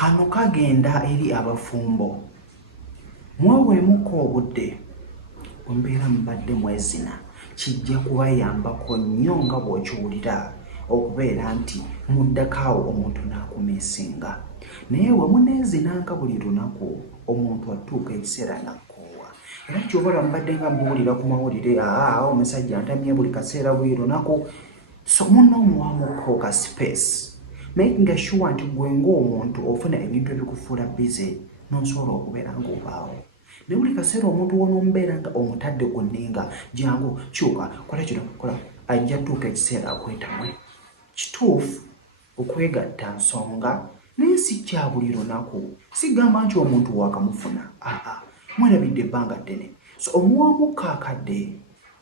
Kano kagenda eri abafumbo. Mweweemuko obudde ombeera mubadde mwezina kijja kubayambako nnyo nga bw'okiwulira okubeera nti muddakaawo omuntu n'akumiisinga. Naye we muneezinanga buli lunaku omuntu atuuka ekiseera n'akkoowa. Era ky'obola mubadde nga muwulira ku mawulire omusajja antamye buli kaseera buli lunaku. So munno omuwamukko ka space. Making sure nti gwe ng'omuntu ofuna ebintu ebikufuula bize n'osobola okubeera ng'obaawo. Ne buli kaseera omuntu w'onombeera nga omutadde ku nninga jangu kyuka kola kino kola ajja tuuka ekiseera akwetamwe. Kituufu okwegatta nsonga naye si kya buli lunaku. Sigamba nti omuntu waakamufuna mwerabidde ebbanga ddene. So omuwamukko akadde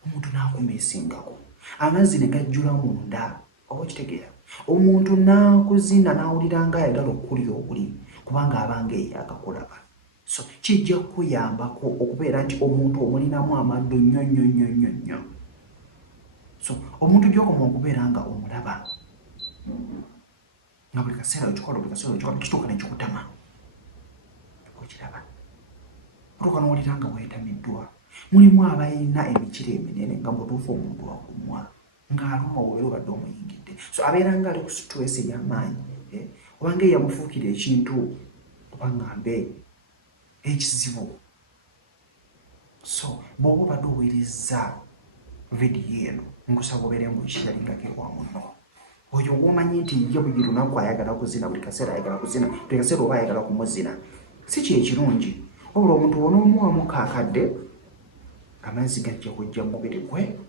omuntu n'akumiisingako amazzi ne gajjula munda oba okitegeera. Omuntu n'akuzina n'awulira nga ayagala okukulya obuli kubanga abanga eyagakulaba. So kijja kukuyambako okubeera nti omuntu omulinamu amaddu nnyo. So omuntu gy'okoma okubeera nga omulaba nga buli kaseera okikola kituuka ne kikutama. Okiraba otuuka n'owulira nga weetamiddwa. Mulimu abalina emikira eminene nga bw'otuufa omuntu wakumwa ng'aluma obeera obadde omuyingidde. So abeera nga ali ku stress ey'amaanyi obanga eyamufuukira ekintu oba ngambe ekizibu. So bw'oba obadde oweerezza vidiyo eno nkusaba obeere mu kiyalingako ewa munno. Oyo gw'omanyi nti ye buli lunaku ayagala kuzina, buli kaseera ayagala kuzina, buli kaseera oba ayagala kumuzina. Si kyekirungi wabula omuntu onoomuwamukko akadde amazzi gajja kujja mu mubiri gwe,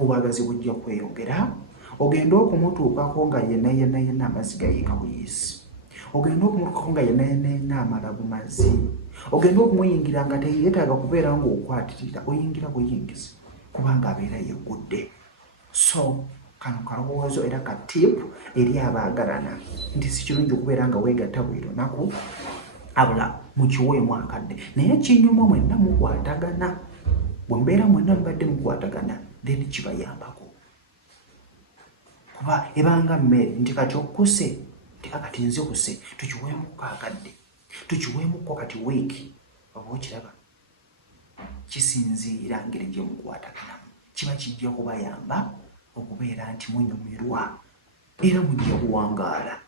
obwagazi bujja kweyongera, ogenda okumutuukako nga yenna amazzi gayiika buyiisi. Ogenda okumutuukako nga yenna amala bumazi. Ogenda okumuyingira nga teyeetaaga kubeera ng'okwatirira, oyingira buyingizi kubanga abeera yeggudde. So kano kalowoozo era ka tipu eri abaagalana nti si kirungi okubeera nga weegatta buli lunaku abula mukiweemu akadde. Naye kinyuma mwenna mukwatagana. Bwe mbeera mwenna mubadde mukwatagana then kibayambako. Kuba ebanga mmere nti kati okkuse nti akati nzikuse tukiweemuko akadde, tukiweemuko kati wiiki oba okiraba. Kisinziira ngeri gye mukwataganamu. Kiba kijja kubayamba okubeera nti munyumirwa era mujja kuwangaala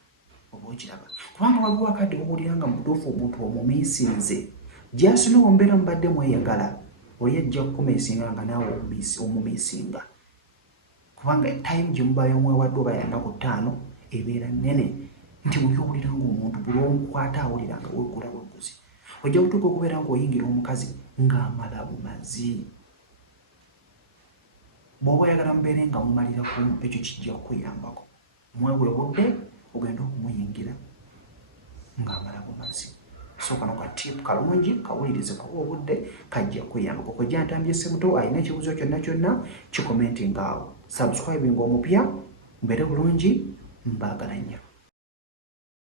oba okiraba. Kubanga waliwo akadde owulira nga mutuufu omuntu omumiisinze gy'asina ombeera mubadde mweyagala oyo ajja kukumiisinga nga naawe omumiisinga. Kubanga time gye mubayo mwewadde oba ya nnaku 5 ebeera nnene nti buli owulira ng'omuntu buli omukwata awulira nga weggula bwegguzi. Ojja kutuuka okubeera ng'oyingira omukazi ng'amala bumazi. Bw'oba oyagala mubeere nga mumalira kumu ekyo kijja kukuyambako. Mwewe budde ogenda okumuyingira ng'amala bumazi. So kano ka tipu kalungi kawulirize kawa obudde kajja kuyambako. Kojja ntambye Ssebuto alina ekibuuzo kyonna kikomentinga awo. Subscribing omupya mbeere bulungi mbaagala nnyo.